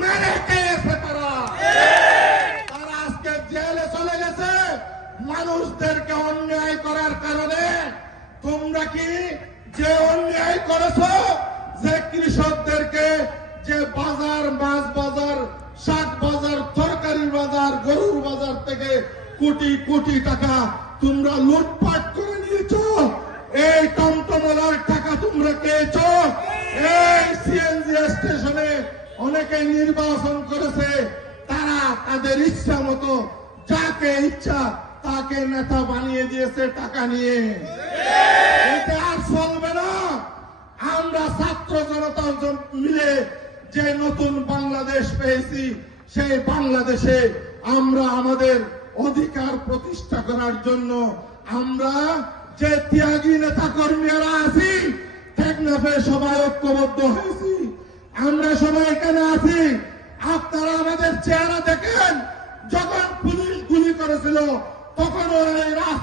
মেরে খেয়েছে তারা। তারা আজকে জেলে চলে গেছে। মানুষদেরকে অন্যায় করার কারণে তোমরা কি যে অন্যায় করেছ, যে কৃষকদেরকে যে বাজার, মাছ বাজার, শাক বাজার তরকারির বাজার, গরুর বাজার থেকে কোটি কোটি টাকা তোমরা লুটপাট করে নিয়েছো। এই টমটমলার টাকা তোমরা খেয়েছো। এই সিএনজি স্টেশনে অনেকে নির্বাচন করেছে, তারা তাদের ইচ্ছা মতো, যাকে ইচ্ছা, তাকে নেতা বানিয়ে দিয়েছে টাকা নিয়ে। এটা আর চলবে না। আমরা ছাত্র জনতা মিলে যে নতুন বাংলাদেশ পেয়েছি, সেই বাংলাদেশে আমরা আমাদের অধিকার প্রতিষ্ঠা করার জন্য আমরা যে ত্যাগী নেতা কর্মীরা আছি সবাই ঐক্যবদ্ধ হয়েছি। আমরা সবাই এখানে আছি। আপনারা আমাদের চেহারা দেখেন। যখন পুলিশ গুলি করেছিল তখন ছিলাম